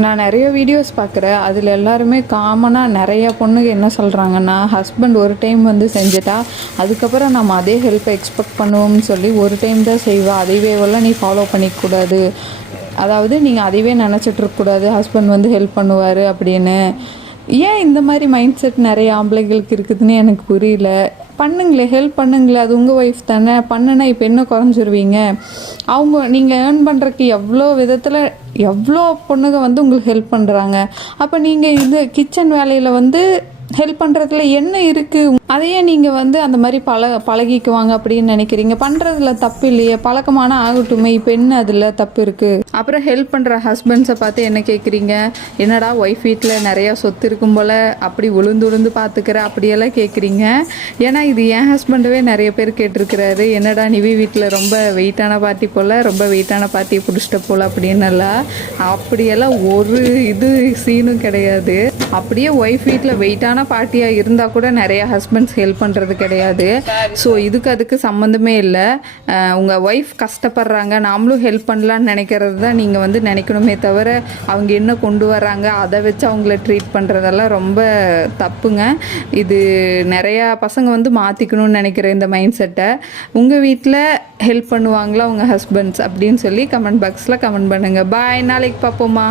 நான் நிறைய வீடியோஸ் பார்க்குறேன். அதில் எல்லாருமே காமனாக நிறைய பொண்ணுங்க என்ன சொல்கிறாங்கன்னா, ஹஸ்பண்ட் ஒரு டைம் வந்து செஞ்சுட்டா அதுக்கப்புறம் நம்ம அதே ஹெல்ப்பை எக்ஸ்பெக்ட் பண்ணுவோம்னு சொல்லி ஒரு டைம் தான் செய்வா, அதைவேவெல்லாம் நீ ஃபாலோ பண்ணிக்கூடாது. அதாவது நீங்கள் அதைவே நினச்சிட்ருக்கக்கூடாது ஹஸ்பண்ட் வந்து ஹெல்ப் பண்ணுவார் அப்படின்னு. ஏன் இந்த மாதிரி மைண்ட் செட் நிறைய ஆம்பளைங்களுக்கு இருக்குதுன்னு எனக்கு புரியல. பண்ணுங்களே, ஹெல்ப் பண்ணுங்களே, அது உங்கள் ஒய்ஃப் தானே. பண்ணுனா இப்போ என்ன குறைஞ்சிருவீங்க? அவங்க நீங்கள் ஏர்ன் பண்ணுறக்கு எவ்வளோ விதத்தில் எவ்வளோ பொண்ணுங்க வந்து உங்களுக்கு ஹெல்ப் பண்ணுறாங்க. அப்போ நீங்கள் இது கிச்சன் வேலையில் வந்து ஹெல்ப் பண்ணுறதுல என்ன இருக்குது? அதையே நீங்கள் வந்து அந்த மாதிரி பழகிக்குவாங்க அப்படின்னு நினைக்கிறீங்க. பண்ணுறதுல தப்பு இல்லையே, பழக்கமான ஆகட்டுமே, இப்போ என்ன அதில் தப்பு இருக்குது? அப்புறம் ஹெல்ப் பண்ணுற ஹஸ்பண்ட்ஸை பார்த்து என்ன கேட்குறீங்க? என்னடா ஒய்ஃப் வீட்டில் நிறையா சொத்து இருக்கும் போல் அப்படி உளுந்து பார்த்துக்கிற அப்படியெல்லாம் கேட்குறீங்க. ஏன்னா இது என் ஹஸ்பண்டவே நிறைய பேர் கேட்டிருக்கிறாரு, என்னடா நிவி வீட்டில் ரொம்ப வெயிட்டான பார்ட்டி போல், ரொம்ப வெயிட்டான பார்ட்டியை பிடிச்சிட்ட போல் அப்படின்னலாம். அப்படியெல்லாம் ஒரு சீனும் கிடையாது. அப்படியே ஒய்ஃப் வீட்டில் வெயிட்டான பார்ட்டியாக இருந்தால் கூட நிறைய ஹஸ்பண்ட்ஸ் ஹெல்ப் பண்ணுறது கிடையாது. ஸோ அதுக்கு சம்மந்தமே இல்லை. உங்கள் ஒய்ஃப் கஷ்டப்படுறாங்க, நாமளும் ஹெல்ப் பண்ணலான்னு நினைக்கிறது தான் நீங்கள் வந்து நினைக்கணுமே தவிர, அவங்க என்ன கொண்டு வராங்க அதை வச்சு அவங்கள ட்ரீட் பண்ணுறதெல்லாம் ரொம்ப தப்புங்க. இது நிறையா பசங்க வந்து மாற்றிக்கணும்னு நினைக்கிற இந்த மைண்ட் செட்டை. உங்கள் வீட்டில் ஹெல்ப் பண்ணுவாங்களா உங்கள் ஹஸ்பண்ட்ஸ் அப்படின்னு சொல்லி கமெண்ட் பாக்ஸில் கமெண்ட் பண்ணுங்கள். பாய், நாளைக்கு பார்ப்போமா.